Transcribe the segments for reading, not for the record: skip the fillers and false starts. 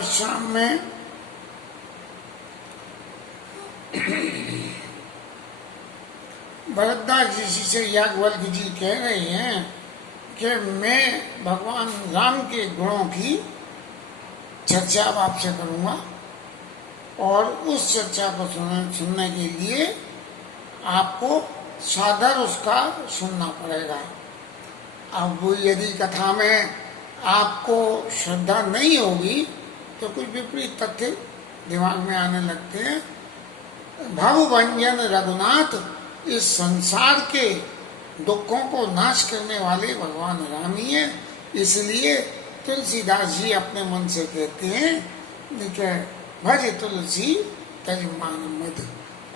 विश्राम में भरद्वाज ऋषि से याज्ञवल्क्य जी कह रहे हैं कि मैं भगवान राम के गुणों की चर्चा अब आपसे करूंगा और उस चर्चा को सुनने के लिए आपको सादर उसका सुनना पड़ेगा। अब यदि कथा में आपको श्रद्धा नहीं होगी तो कुछ विपरीत तथ्य दिमाग में आने लगते हैं। भवभंजन रघुनाथ, इस संसार के दुखों को नाश करने वाले भगवान राम ही है। इसलिए तुलसीदास जी अपने मन से कहते हैं कि भज तुलसी तज मान मद,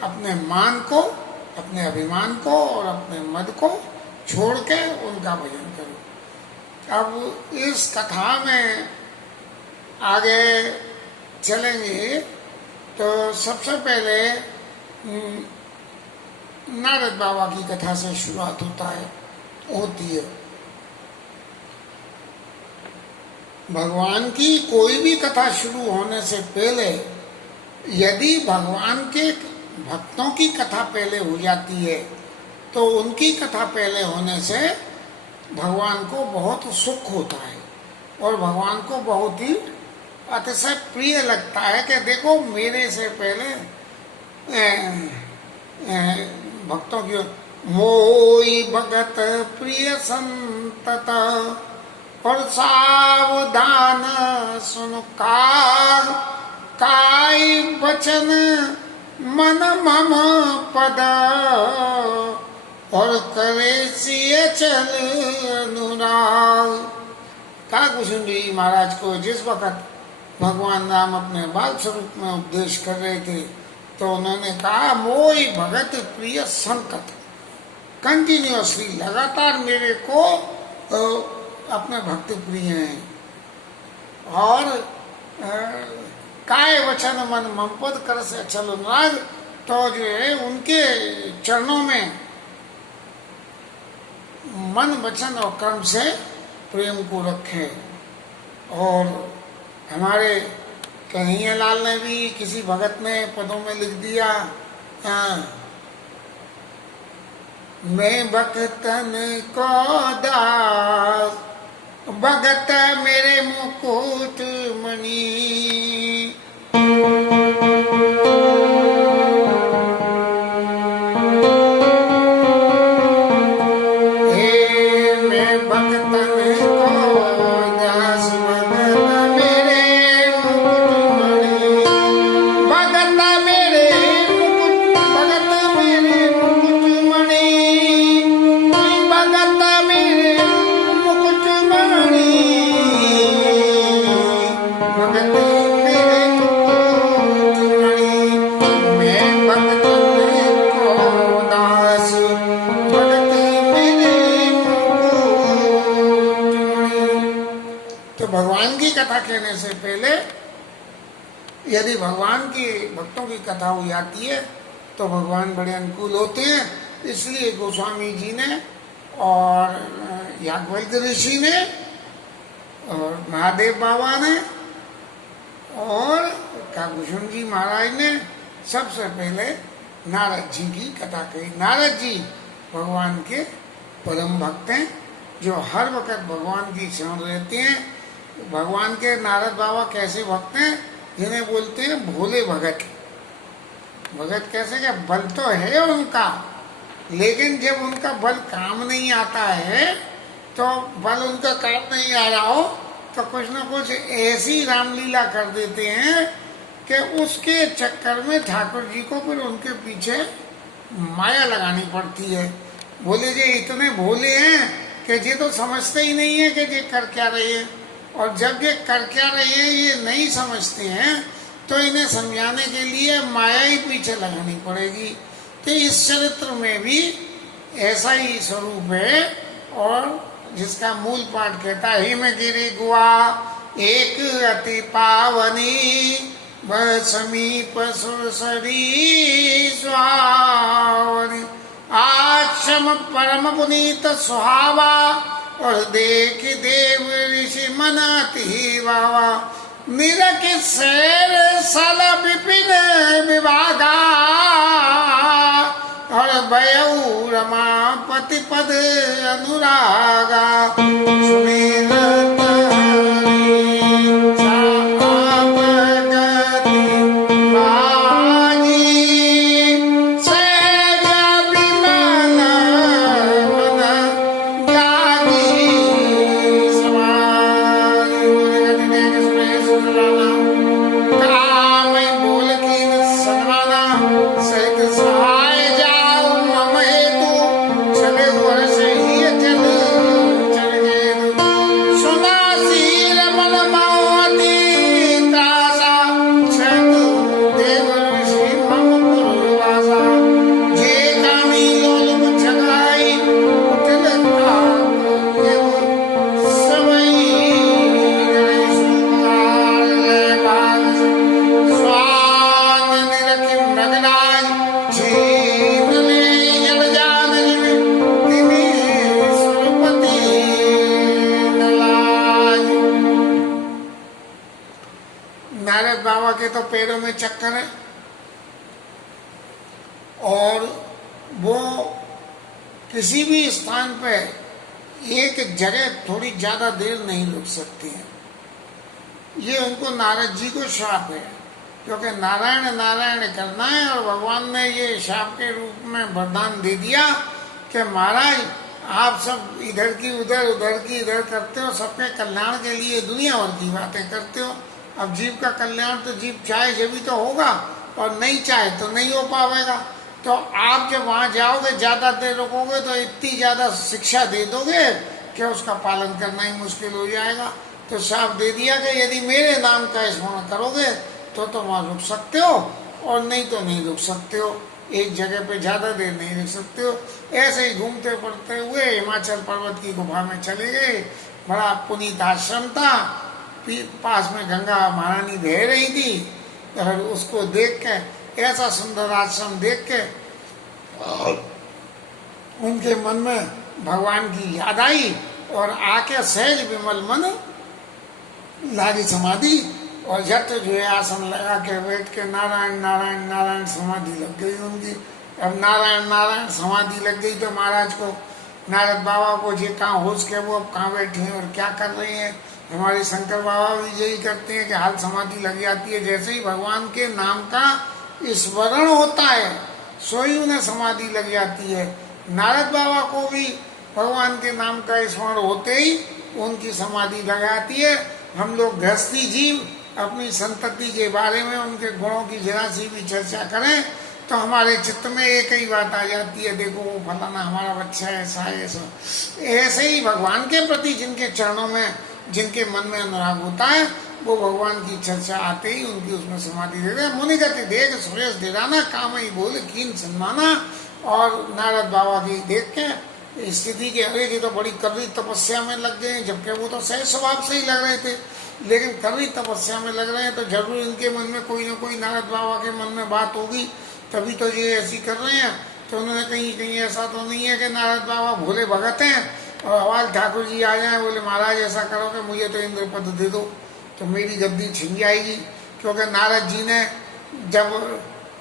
अपने मान को, अपने अभिमान को और अपने मद को छोड़ के उनका भजन करो। अब इस कथा में आगे चलेंगे तो सबसे पहले नारद बाबा की कथा से शुरुआत होती है। भगवान की कोई भी कथा शुरू होने से पहले यदि भगवान के भक्तों की कथा पहले हो जाती है तो उनकी कथा पहले होने से भगवान को बहुत सुख होता है और भगवान को बहुत ही अतिशय प्रिय लगता है कि देखो मेरे से पहले भक्तों की मोई भगत प्रिय संतत और सावधान सुन काय वचन मन मम पद और करे सिय चल अनुराग। काकभूषण जी महाराज को जिस वक्त भगवान राम अपने बाल स्वरूप में उपदेश कर रहे थे तो उन्होंने कहा मोई भगत प्रिय संकट, कंटिन्यूअसली लगातार मेरे को अपने भक्त प्रिय हैं और काय वचन मन ममपद कर से अचल अनुराग, तो जो है उनके चरणों में मन वचन और कर्म से प्रेम को रखे। और हमारे कन्हैया लाल ने भी किसी भगत ने पदों में लिख दिया, मैं भक्तन को दास भगत मेरे मुकुट मणि। कथा कहने से पहले यदि भगवान की भक्तों की कथा हो जाती है तो भगवान बड़े अनुकूल होते हैं। इसलिए गोस्वामी जी ने और याज्ञवल्क्य ऋषि ने और महादेव बाबा ने और काकभूषण जी महाराज ने सबसे पहले नारद जी की कथा कही। नारद जी भगवान के परम भक्त हैं जो हर वक्त भगवान की शरण रहते हैं। भगवान के नारद बाबा कैसे भक्त हैं, जिन्हें बोलते हैं भोले भगत। भगत कैसे, क्या बल तो है उनका, लेकिन जब उनका बल काम नहीं आता है तो बल उनका काम नहीं आ रहा हो तो कुछ ना कुछ ऐसी रामलीला कर देते हैं कि उसके चक्कर में ठाकुर जी को फिर उनके पीछे माया लगानी पड़ती है। भोले जी इतने भोले हैं कि ये तो समझते ही नहीं है कि ये कर क्या रहे हैं, और जब ये कर क्या रहे हैं ये नहीं समझते हैं तो इन्हें समझाने के लिए माया ही पीछे लगानी पड़ेगी। तो इस चरित्र में भी ऐसा ही स्वरूप है और जिसका मूल पाठ कहता है हिमगिरी गुआ एक अति पावनी वह समीप सुरसरी स्वावनी आश्रम परम पुनीत सुहावा और देख देव ऋषि मनाति वावा निरख सैर साला विपिन विभागा और भयऊ रमापति पद अनुरागा सुमिरत नारद बाबा के तो पैरों में चक्कर है और वो किसी भी स्थान पे एक जगह थोड़ी ज्यादा देर नहीं रुक सकती है। ये उनको नारद जी को शाप है, क्योंकि नारायण नारायण करना है और भगवान ने ये शाप के रूप में वरदान दे दिया कि महाराज आप सब इधर की उधर उधर की इधर करते हो, सबके कल्याण के लिए दुनिया भर की बातें करते हो। अब जीव का कल्याण तो जीव चाहे जब तो होगा और नहीं चाहे तो नहीं हो पाएगा। तो आप जब वहां जाओगे ज्यादा देर रुकोगे तो इतनी ज्यादा शिक्षा दे दोगे कि उसका पालन करना ही मुश्किल हो जाएगा। तो साफ दे दिया कि यदि मेरे नाम का स्मरण करोगे तो वहां रुक सकते हो और नहीं तो नहीं रुक सकते हो, एक जगह पे ज्यादा देर नहीं रुक सकते हो। ऐसे ही घूमते पड़ते हुए हिमाचल पर्वत की गुफा में चले गए। बड़ा पुनीत आश्रम था, पास में गंगा महारानी बह रही थी और उसको देख के, ऐसा सुंदर आश्रम देख के उनके मन में भगवान की याद आई और आके सहज विमल मन लागी समाधि और झट जो है आसन लगा के बैठ के नारायण नारायण नारायण समाधि लग गई उनकी। अब नारायण नारायण समाधि लग गई तो महाराज को, नारद बाबा को ये कहाँ होश के वो अब कहाँ बैठे हैं और क्या कर रहे हैं। हमारे शंकर बाबा भी यही करते हैं कि हाल समाधि लग जाती है, जैसे ही भगवान के नाम का स्मरण होता है सो ही उन्हें समाधि लग जाती है। नारद बाबा को भी भगवान के नाम का स्मरण होते ही उनकी समाधि लग जाती है। हम लोग गृहस्थी जीव अपनी संतति के बारे में उनके गुणों की जरा सी भी चर्चा करें तो हमारे चित्त में एक ही बात आ जाती है, देखो वो फलाना हमारा बच्चा ऐसा है ऐसा। ऐसे ही भगवान के प्रति जिनके चरणों में, जिनके मन में अनुराग होता है, वो भगवान की चर्चा आते ही उनकी उसमें समाधि दे रहे। मुनि गति देख सुरेश दिराना काम ही बोले कीन सन्माना। और नारद बाबा की देख के स्थिति के, अरे जी तो बड़ी कड़वी तपस्या में लग गए, जबकि वो तो सहज स्वभाव से ही लग रहे थे, लेकिन कड़वी तपस्या में लग रहे हैं तो जरूर इनके मन में कोई ना कोई नारद बाबा के मन में बात होगी, तभी तो ये ऐसी कर रहे हैं। तो उन्होंने कहीं कहीं ऐसा तो नहीं है कि नारद बाबा भोले भगत हैं और हवाल ठाकुर जी आ जाए बोले महाराज ऐसा करो कि मुझे तो इंद्र पद दे दो तो मेरी गद्दी छिन जाएगी। क्योंकि नारद जी ने जब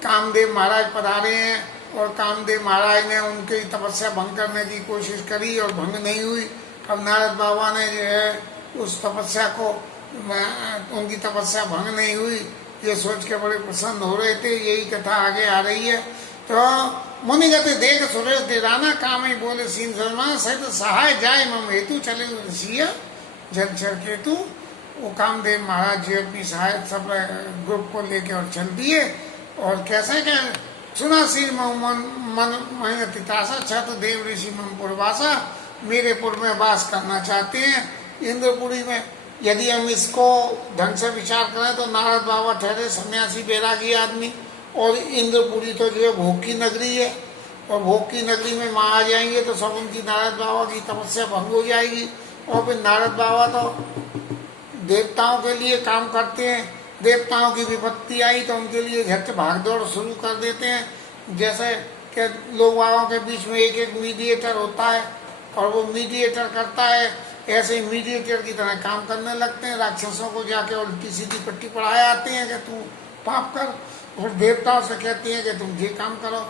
कामदेव महाराज पधारे हैं और कामदेव महाराज ने उनकी तपस्या भंग करने की कोशिश करी और भंग नहीं हुई। अब नारद बाबा ने जो है उस तपस्या को, उनकी तपस्या भंग नहीं हुई, ये सोच के बड़े प्रसन्न हो रहे थे। यही कथा आगे आ रही है। तो मुनि गति देख सुरेश दिराना काम ही बोले सीन शर्मा सहित सहाय जाय मम हेतु चले ऋषिया जलचर केतु। वो कामदेव महाराज जी अपनी सहायक सब ग्रुप को लेके और चल दिए। और कैसे क्या सुना श्री मन तितासा छत देव ऋषि मम पुरवासा, मेरे पुर में वास करना चाहते हैं इंद्रपुरी में। यदि हम इसको ढंग से विचार करें तो नारद बाबा ठहरे सन्यासी बैरागी आदमी और इंद्रपुरी तो जो है भोग की नगरी है और भोग की नगरी में माँ आ जाएंगे तो सब उनकी नारद बाबा की तपस्या भंग हो जाएगी। और फिर नारद बाबा तो देवताओं के लिए काम करते हैं, देवताओं की विपत्ति आई तो उनके लिए झट भागदौड़ शुरू कर देते हैं। जैसे कि लोग बाबा के बीच में एक एक मीडिएटर होता है और वो मीडिएटर करता है ऐसे ही मीडिएटर की तरह काम करने लगते हैं, राक्षसों को जाके उल्टी सीधी पट्टी पढ़ाए आते हैं कि तू पाप कर, और देवताओं से कहते हैं कि तुम ये काम करो।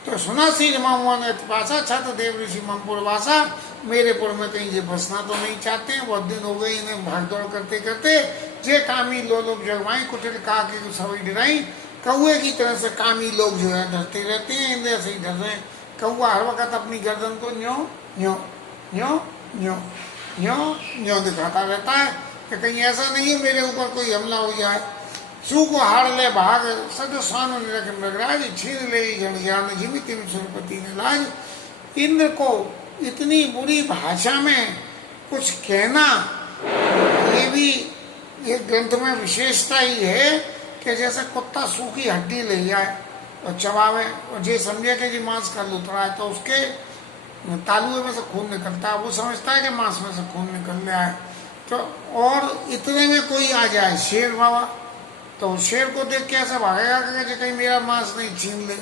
तो सुना श्री रमाहुआ ने पासा छत देव ऋषि ममपुर वासा, मेरे पुर में कहीं ये बसना तो नहीं चाहते हैं, बहुत दिन हो गए इन्हें भाग दौड़ करते करते, जे कामी लोग जगवाई कुटिल कहा के सभी डराई, कौए की तरह से कामी लोग जो है डरते रहते हैं, इनसे से ही डर रहे हैं। कौआ हर वक्त अपनी गर्दन को न्यो न्यो न्यो न्यो न्यो न्यो दिखाता रहता है कि कहीं ऐसा नहीं है मेरे ऊपर कोई हमला हो जाए। सू को हार ले भाग सद स्वान निरख मृगराज, छीन ले जन ज्ञान जीवित सुरपति ने लाज। इंद्र को इतनी बुरी भाषा में कुछ कहना, ये भी एक ग्रंथ में विशेषता ही है कि जैसे कुत्ता सूखी हड्डी ले जाए और चबावे और जे समझे कि जी मांस का लुतरा है तो उसके तालुए में से खून निकलता है, वो समझता है कि मांस में से खून निकल रहा है। तो और इतने में कोई आ जाए शेर बाबा, तो शेर को देख के ऐसा भागेगा कि कहीं मेरा मांस नहीं छीन ले।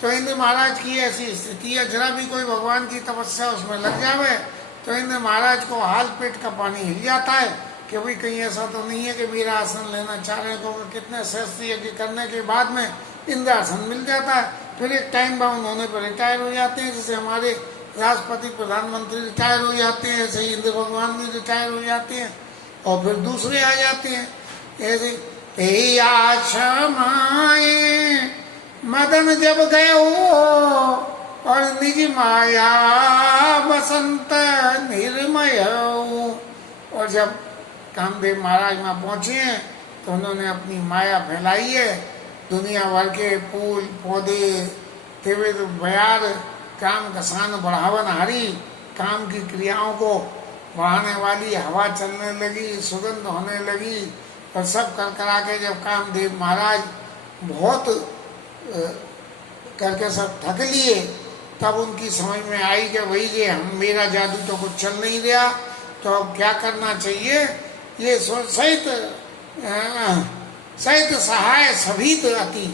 तो इंद्र महाराज की ऐसी स्थिति है, जरा भी कोई भगवान की तपस्या उसमें लग जावे तो इंद्र महाराज को हाल पेट का पानी हिल जाता है कि भाई कहीं ऐसा तो नहीं है कि मेरा आसन लेना चाह रहे हैं, क्योंकि कितने सहस्त्र यज्ञ करने के बाद में इंद्र आसन मिल जाता है। फिर एक टाइम बाउंड होने पर रिटायर हो जाते हैं, जैसे हमारे राष्ट्रपति प्रधानमंत्री रिटायर हो जाते हैं, ऐसे ही इंद्र भगवान भी रिटायर हो जाते हैं और फिर दूसरे आ जाते हैं। ऐसे आशमाए मदन जब गए और निज माया बसंत निर्मय, और जब कामदेव महाराज वहाँ पहुंचे हैं तो उन्होंने अपनी माया फैलाई है, दुनिया भर के फूल पौधे त्रिविध बयार काम कसान बढ़ावन हारी, काम की क्रियाओं को बढ़ाने वाली हवा चलने लगी, सुगंध होने लगी, और सब कर करा के जब कामदेव महाराज बहुत करके सब थक लिए, तब उनकी समझ में आई कि वही ये हम मेरा जादू तो कुछ चल नहीं रहा, तो अब क्या करना चाहिए। ये सहित सहित सहाय सभी अति,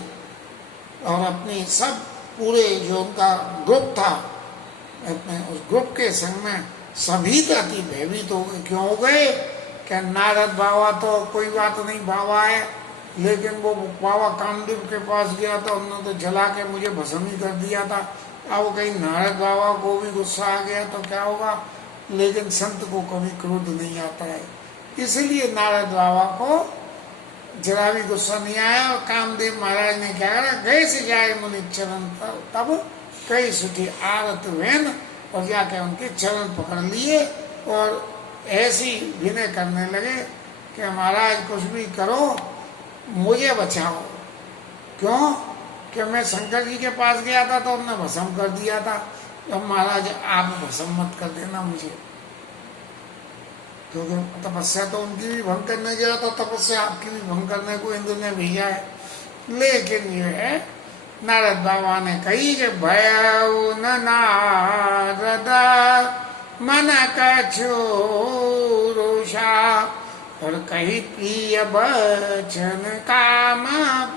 और अपनी सब पूरे जो उनका ग्रुप था, अपने उस ग्रुप के संग में सभी अति भयभीत हो गए। क्यों हो गए? क्या नारद बाबा तो कोई बात नहीं बाबा है, लेकिन वो बाबा कामदेव के पास गया तो उन्होंने तो जला के मुझे भस्म ही कर दिया था। अब कहीं नारद बाबा को भी गुस्सा आ गया तो क्या होगा। लेकिन संत को कभी क्रोध नहीं आता है, इसलिए नारद बाबा को जरा भी गुस्सा नहीं आया। और कामदेव महाराज ने क्या करा, गए से जाए मुनि चरण तब कई सुठी आरत वैन, और जाके उनके चरण पकड़ लिए और ऐसी विनय करने लगे कि महाराज कुछ भी करो मुझे बचाओ। क्यों? कि मैं शंकर जी के पास गया था तो उन्होंने भस्म कर दिया था, अब महाराज आप भस्म मत कर देना मुझे, क्योंकि तपस्या तो उनकी भी भंग करने गया था, तपस्या आपकी भी भंग करने को इंद्र ने भेजा है। लेकिन ये है नारद बाबा ने कही कि भयउ न नारद मन कछु रोषा, और कही प्रिय बचन काम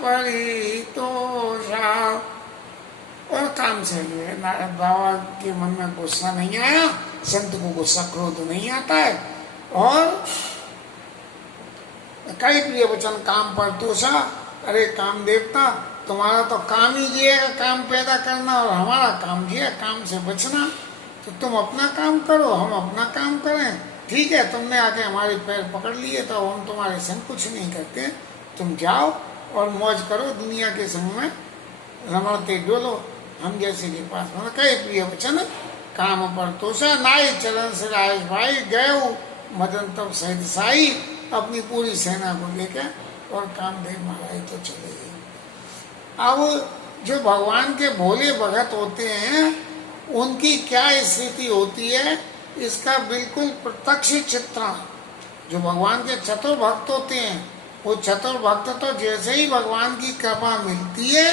परितोषा। और काम से लिए नारद बाबा के मन में गुस्सा नहीं आया, संत को गुस्सा क्रोध नहीं आता है। और कई प्रिय वचन काम पर तोषा, अरे काम देवता तुम्हारा तो काम ही ये है काम पैदा करना, और हमारा काम ये है काम से बचना, तो तुम अपना काम करो हम अपना काम करें। ठीक है, तुमने आके हमारे पैर पकड़ लिए तो हम तुम्हारे संग कुछ नहीं करते, तुम जाओ और मौज करो, दुनिया के संग में रमणते डोलो, हम जैसे के पास। मतलब कई प्रिय वचन काम पर तोषा, नाई चरण से राज भाई गए मदन तब सहित साई, अपनी पूरी सेना को लेकर, और कामदेव महाराज तो चले गए। अब जो भगवान के भोले भगत होते हैं उनकी क्या स्थिति होती है, इसका बिल्कुल प्रत्यक्ष चित्रण। जो भगवान के चतुर भक्त होते हैं, वो चतुर भक्त तो जैसे ही भगवान की कृपा मिलती है,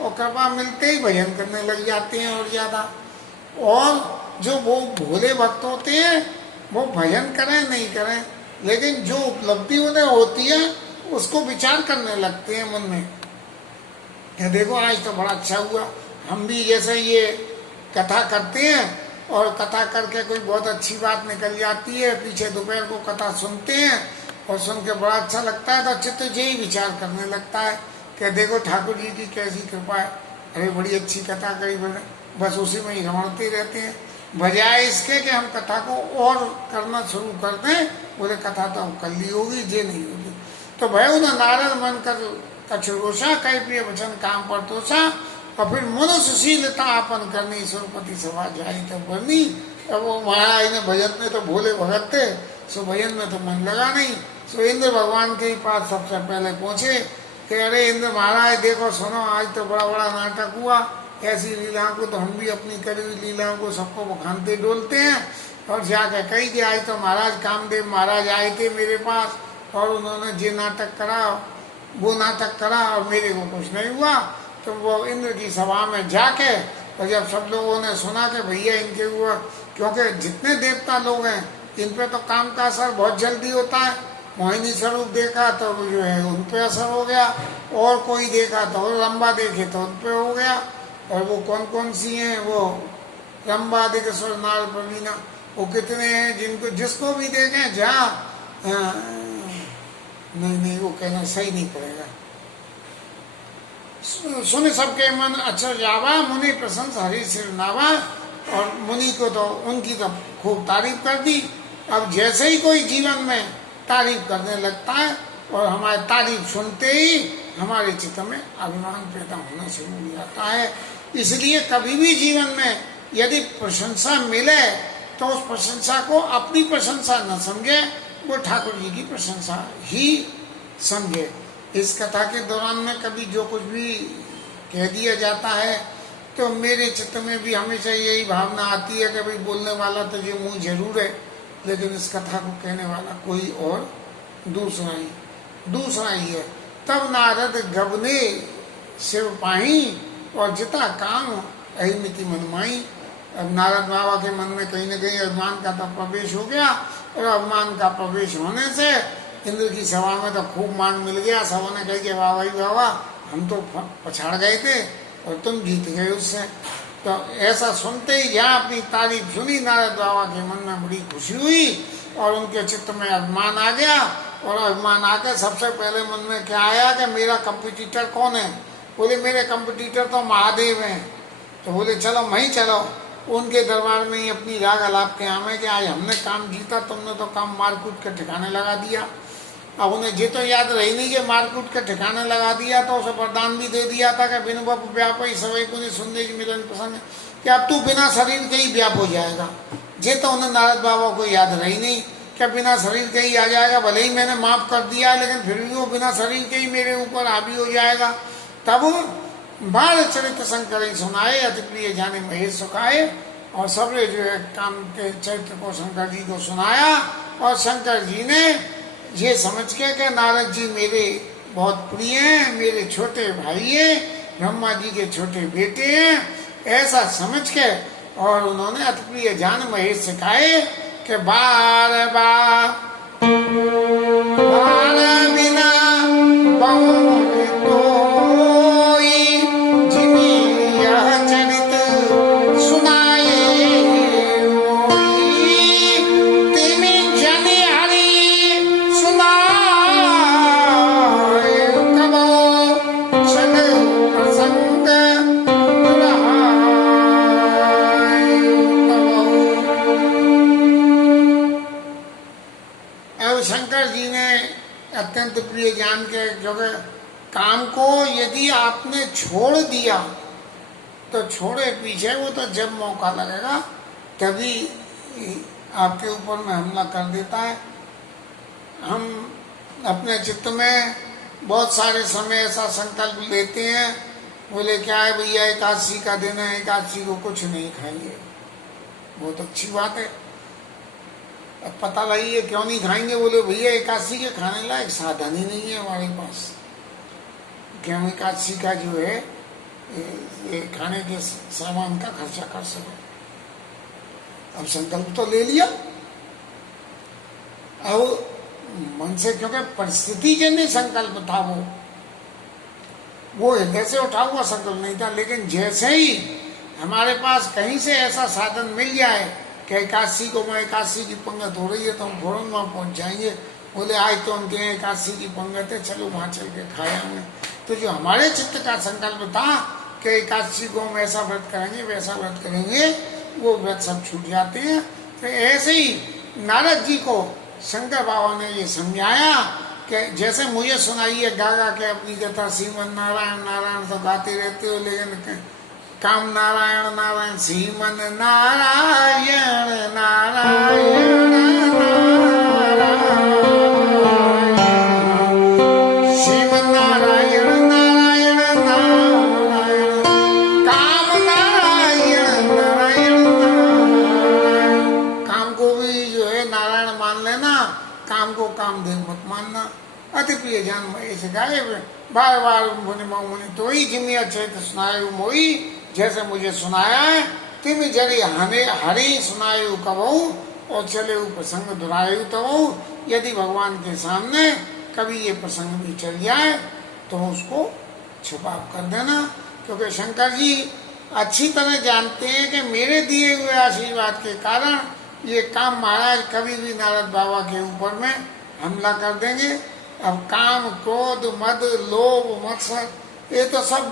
और कृपा मिलते ही भजन करने लग जाते हैं और ज्यादा। और जो वो भोले भक्त होते हैं वो भजन करें नहीं करें, लेकिन जो उपलब्धि उन्हें होती है उसको विचार करने लगते हैं मन में कि देखो आज तो बड़ा अच्छा हुआ, हम भी जैसे ये कथा करते हैं और कथा करके कोई बहुत अच्छी बात निकल जाती है, पीछे दोपहर को कथा सुनते हैं और सुन के बड़ा अच्छा लगता है, तो चित्त यही विचार करने लगता है कि देखो ठाकुर जी की कैसी कृपा है, अरे बड़ी अच्छी कथा करी, बस उसी में ही रमणते रहते हैं, बजाय इसके कि हम कथा को और करना शुरू कर दें, बोले कथा तो कल ली होगी, ये नहीं होगी। तो भाई उन्हें नारद मन कर कछुरोषा कई प्रिय वचन काम पर तोषा, और फिर मनुष्यशीलता आपन करनी सुरपति सभा जाई तब बरनी। अब वो महाराज ने भजन में तो भोले भगत थे, सो भजन में तो मन लगा नहीं, सो इंद्र भगवान के ही पास सबसे पहले पहुंचे कि अरे इंद्र महाराज देखो सुनो, आज तो बड़ा बड़ा नाटक हुआ, ऐसी लीलाओं को तो हम भी अपनी करी हुई लीलाओं को सबको बखानते डोलते हैं। और जाकर कही कि आज तो महाराज कामदेव महाराज आए थे मेरे पास और उन्होंने जे नाटक करा वो नाटक करा और मेरे को कुछ नहीं हुआ। तो वो इंद्र की सभा में जाके और जब सब लोगों ने सुना कि भैया इनके हुआ, क्योंकि जितने देवता लोग हैं इन पे तो काम का असर बहुत जल्दी होता है, मोहिनी स्वरूप देखा तो जो है उन पे असर हो गया, और कोई देखा तो रंबा देखे तो उन पे हो गया, और वो कौन कौन सी हैं, वो रंबा दिख स्वर नाल प्रवीणा, वो कितने हैं जिनको जिसको भी देखें जहाँ नहीं वो कहना सही नहीं पड़ेगा। सुन सबके मन अच्छा जावा, मुनि प्रशंसा हरि सिर नावा, और मुनि को तो उनकी तो खूब तारीफ कर दी। अब जैसे ही कोई जीवन में तारीफ करने लगता है और हमारे तारीफ सुनते ही हमारे चित्त में अभिमान पैदा होना शुरू हो जाता है। इसलिए कभी भी जीवन में यदि प्रशंसा मिले तो उस प्रशंसा को अपनी प्रशंसा न समझे, वो ठाकुर जी की प्रशंसा ही समझे। इस कथा के दौरान में कभी जो कुछ भी कह दिया जाता है तो मेरे चित्त में भी हमेशा यही भावना आती है कि भाई बोलने वाला तो ये मुँह जरूर है, लेकिन इस कथा को कहने वाला कोई और दूसरा ही है। तब नारद गबने शिव पाही और जिता काम अहिमिति मनमाई। अब नारद बाबा के मन में कहीं न कहीं अभिमान का तो प्रवेश हो गया, और अभिमान का प्रवेश होने से इंद्र की सभा में तो खूब मान मिल गया। सबों ने कही कि वाह भाई वाह, हम तो पछाड़ गए थे और तुम जीत गए उससे। तो ऐसा सुनते ही यहाँ अपनी तारीफ सुनी, नारद बाबा के मन में बड़ी खुशी हुई और उनके चित्त में अभिमान आ गया। और अभिमान आकर सबसे पहले मन में क्या आया कि मेरा कंपटीटर कौन है? बोले मेरे कंपटीटर तो महादेव हैं। तो बोले चलो वहीं चलो, उनके दरबार में ही अपनी राग अलाप के आमे कि आज हमने काम जीता, तुमने तो काम मारकूट के ठिकाने लगा दिया। अब उन्हें ये तो याद रही नहीं कि मारकूट के ठिकाने लगा दिया, तो उसे वरदान भी दे दिया था कि बिन बप व्यापी सवई पुनि सुनने की मिलन प्रसन्न, कि अब तू बिना शरीर के ही व्याप हो जाएगा। ये तो उन्हें नारद बाबा को याद रही नहीं कि बिना शरीर के ही आ जाएगा। भले ही मैंने माफ कर दिया, लेकिन फिर भी वो बिना शरीर के ही मेरे ऊपर हावी हो जाएगा। तब बाल चरित्र शंकर ही सुनाए, अति प्रिय जाने महेश सुखाए, और सबने जो है काम के चरित्र को शंकर जी को सुनाया। और शंकर जी ने ये समझ के कि नारद जी मेरे बहुत प्रिय हैं, मेरे छोटे भाई हैं, ब्रह्मा जी के छोटे बेटे हैं, ऐसा समझ के और उन्होंने अति प्रिय जान महेश सिखाए कि बार बिना अत्यंत प्रिय ज्ञान के जो काम को यदि आपने छोड़ दिया तो छोड़े पीछे, वो तो जब मौका लगेगा तभी आपके ऊपर में हमला कर देता है। हम अपने चित्त में बहुत सारे समय ऐसा संकल्प लेते हैं, बोले क्या है भैया एकादशी का दिन है, एकादशी को कुछ नहीं खाएंगे, बहुत अच्छी बात है। अब पता लगी है क्यों नहीं खाएंगे, बोले भैया एकादशी के खाने लायक साधन ही नहीं है हमारे पास, क्यों एकादशी का जो है ये खाने के सामान का खर्चा कर सके। अब संकल्प तो ले लिया, अब मन से, क्योंकि परिस्थिति जन्य संकल्प था, वो हृदय से उठा हुआ संकल्प नहीं था। लेकिन जैसे ही हमारे पास कहीं से ऐसा साधन मिल जाए कि एकादशी को मैं एकादशी की पंगत हो रही है तो हम फौरन वहाँ पहुँच जाएंगे। बोले आज तो उनके यहाँ एकादशी की पंगत है, चलो वहाँ चल के खाए हमें। तो जो हमारे चित्त का संकल्प था कि एकादशी को हम ऐसा व्रत करेंगे वैसा व्रत करेंगे, वो व्रत सब छूट जाते हैं। तो ऐसे ही नारद जी को शंकर बाबा ने ये समझाया कि जैसे मुझे सुनाइए गा गा के अपनी कथा, श्रीमन नारायण नारायण तो गाते रहते हो, लेकिन काम नारायण नारायण, श्रीमन नारायण नारायण श्रीमन नारायण नारायण नारायण, काम नारायण नारायण नारायण। काम को भी जो है नारायण मान लेना, काम को कामदेव मत मानना। अति प्रिय जान महेश गाय बार बार मुनि मुनि तो ही जिम्या चैत सुनायु मोई, जैसे मुझे सुनाया है तिम जरी हरि सुनायु कबहू और चले प्रसंग दुरायु तबहू। यदि भगवान के सामने कभी ये प्रसंग भी चल जाए तो उसको छिपा कर देना, क्योंकि शंकर जी अच्छी तरह जानते हैं कि मेरे दिए हुए आशीर्वाद के कारण ये काम महाराज कभी भी नारद बाबा के ऊपर में हमला कर देंगे। अब काम क्रोध मद लोभ मत्सर ये तो सब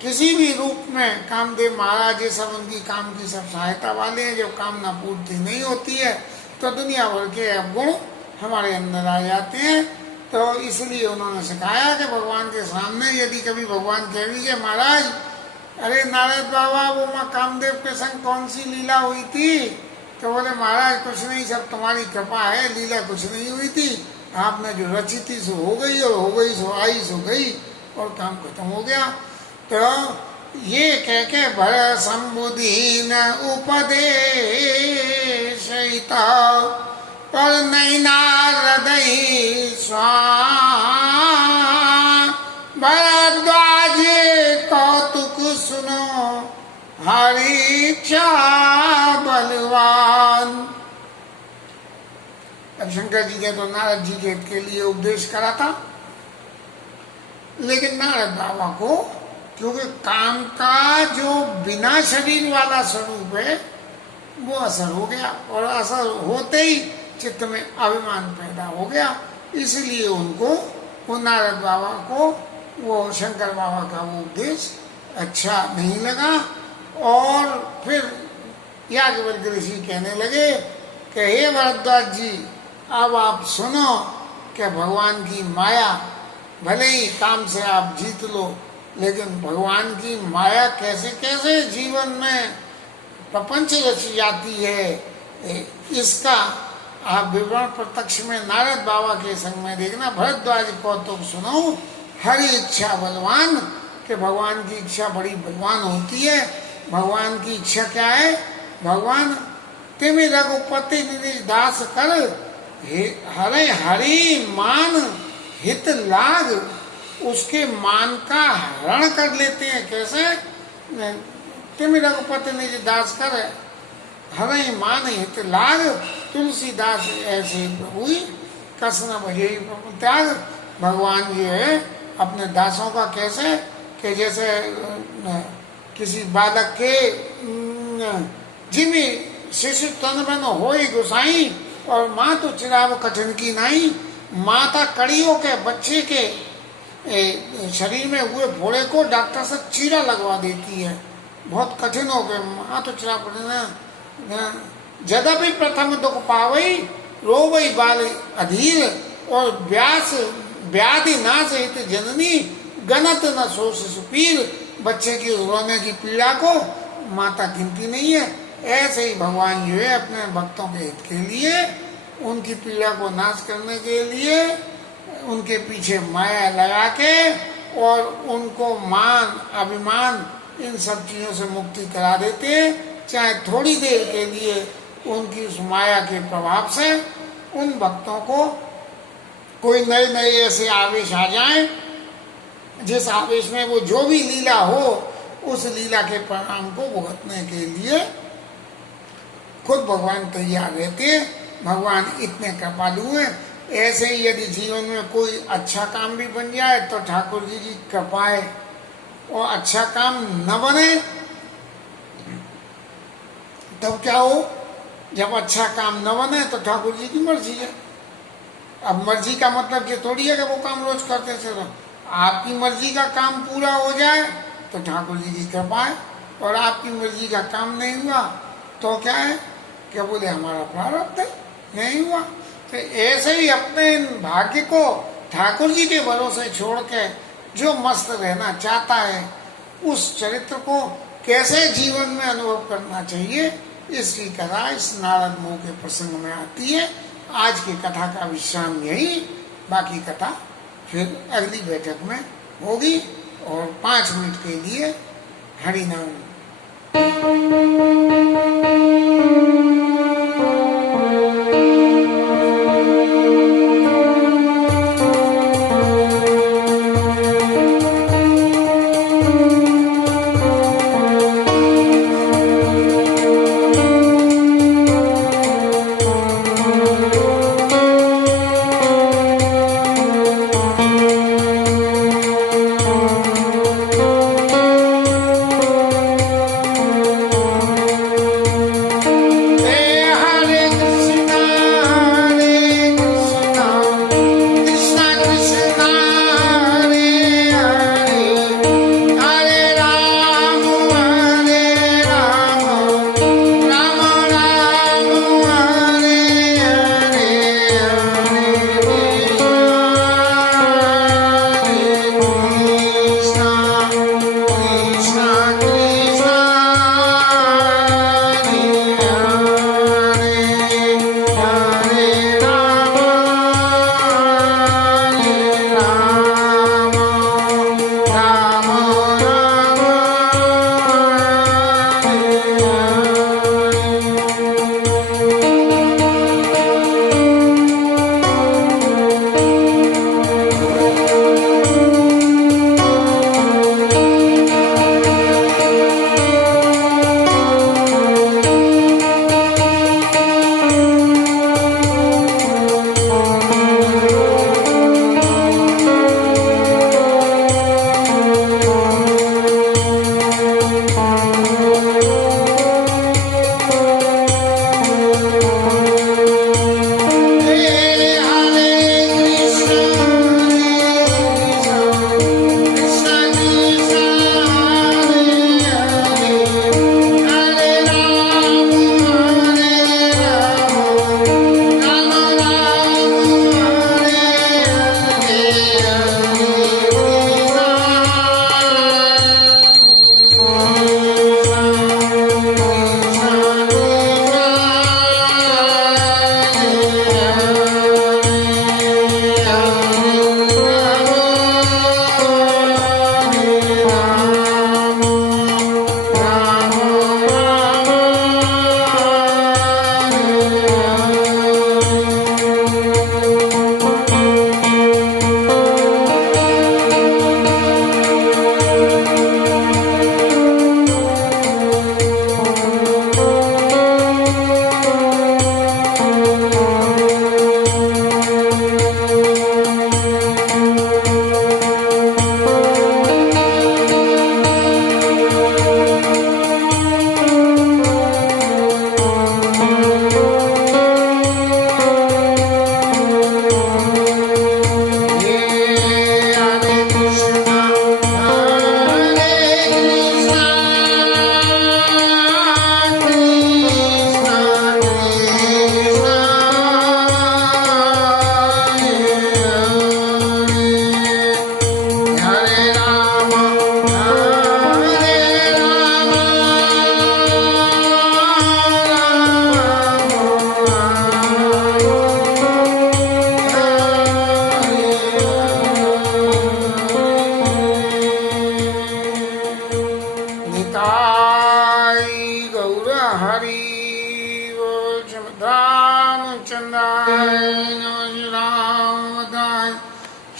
किसी भी रूप में कामदेव महाराज ये सब उनकी काम की सब सहायता वाले हैं। जब कामना पूर्ति नहीं होती है तो दुनिया भर के अवगुण हमारे अंदर आ जाते हैं। तो इसलिए उन्होंने सिखाया कि भगवान के सामने यदि कभी भगवान कह दीजिए महाराज अरे नारद बाबा वो माँ कामदेव के संग कौन सी लीला हुई थी, तो बोले महाराज कुछ नहीं, सब तुम्हारी कृपा है, लीला कुछ नहीं हुई थी, आपने जो रची थी सो हो गई, और हो गई सो आई सो गई और काम खत्म हो गया। तो ये कह के भर संबुद्धि न उपदेश पर नहीं नारदई स्वाम भरद्वाज कौतुक सुनो हरीक्षा बलवान। अब शंकर जी ने तो नारद जी के लिए उपदेश करा था, लेकिन नारद बाबा को क्योंकि काम का जो बिना शरीर वाला स्वरूप है वो असर हो गया, और असर होते ही चित्त में अभिमान पैदा हो गया, इसलिए उनको वो नारद बाबा को वो शंकर बाबा का वो उपदेश अच्छा नहीं लगा। और फिर याज्ञवल्क्य ऋषि कहने लगे कि हे भरद्वाज जी अब आप सुनो कि भगवान की माया भले ही काम से आप जीत लो, लेकिन भगवान की माया कैसे कैसे जीवन में प्रपंच रची जाती है इसका आप विवरण प्रत्यक्ष में नारद बाबा के संग में देखना। भरद्वाज कौतुक सुनो हरि इच्छा बलवान, कि भगवान की इच्छा बड़ी बलवान होती है। भगवान की इच्छा क्या है? भगवान तिमि रघुपति निज दास कर हरे हरि मान हित लाग, उसके मान का हरण कर लेते हैं। कैसे? तिमि रघुपति निज दास कर हरे मान हित लाग, तुलसीदास ऐसे प्रभु कृष्ण भजे प्रभु त्याग। भगवान जी है अपने दासों का कैसे कि जैसे किसी बालक के जिमी शिशु तन में हो गुसाई और माँ तो चिराव कठिन की नाई। माता कड़ियों के बच्चे के शरीर में हुए फोड़े को डॉक्टर से चीरा लगवा देती है, बहुत कठिन हो गए। माँ तो चिराव कठिन जदपि प्रथम दुख पावई रोवई बाल अधीर, और व्यास व्याधि नाश हित जननी गणत न सोच सुपीर। बच्चे की रोने की पीड़ा को माता गिनती नहीं है। ऐसे ही भगवान जो है अपने भक्तों के हित के लिए, उनकी पीड़ा को नाश करने के लिए उनके पीछे माया लगा के और उनको मान अभिमान इन सब चीज़ों से मुक्ति करा देते हैं। चाहे थोड़ी देर के लिए उनकी उस माया के प्रभाव से उन भक्तों को कोई नए नए ऐसे आवेश आ जाए, जिस आवेश में वो जो भी लीला हो उस लीला के परिणाम को भुगतने के लिए खुद भगवान तैयार रहते हैं। भगवान इतने कृपालु हैं। ऐसे ही यदि जीवन में कोई अच्छा काम भी बन जाए तो ठाकुर जी की कृपा है, और अच्छा काम न बने तब क्या हो, जब अच्छा काम न बने तो ठाकुर जी की मर्जी है। अब मर्जी का मतलब ये थोड़ी है कि वो काम रोज करते चलो। आपकी मर्जी का काम पूरा हो जाए तो ठाकुर जी की कृपा है, और आपकी मर्जी का काम नहीं हुआ तो क्या है, क्या बोले हमारा प्रारब्ध है, नहीं हुआ। तो ऐसे ही अपने भाग्य को ठाकुर जी के भरोसे छोड़ के जो मस्त रहना चाहता है, उस चरित्र को कैसे जीवन में अनुभव करना चाहिए, इसकी कथा इस नारद मुंह के प्रसंग में आती है। आज की कथा का विश्राम यही, बाकी कथा फिर अगली बैठक में होगी। और 5 मिनट के लिए हरिनाम।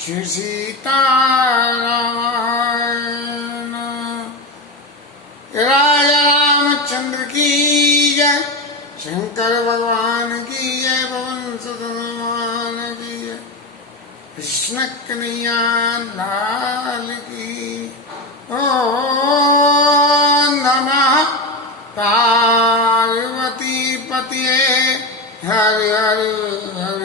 श्री सीतारामायण। राजा रामचंद्र की जय, शंकर भगवान की जय, पवन सुत हनुमान की जय, कृष्ण कन्हैया लाल की। ओ नमः पार्वती। पति हर हर हर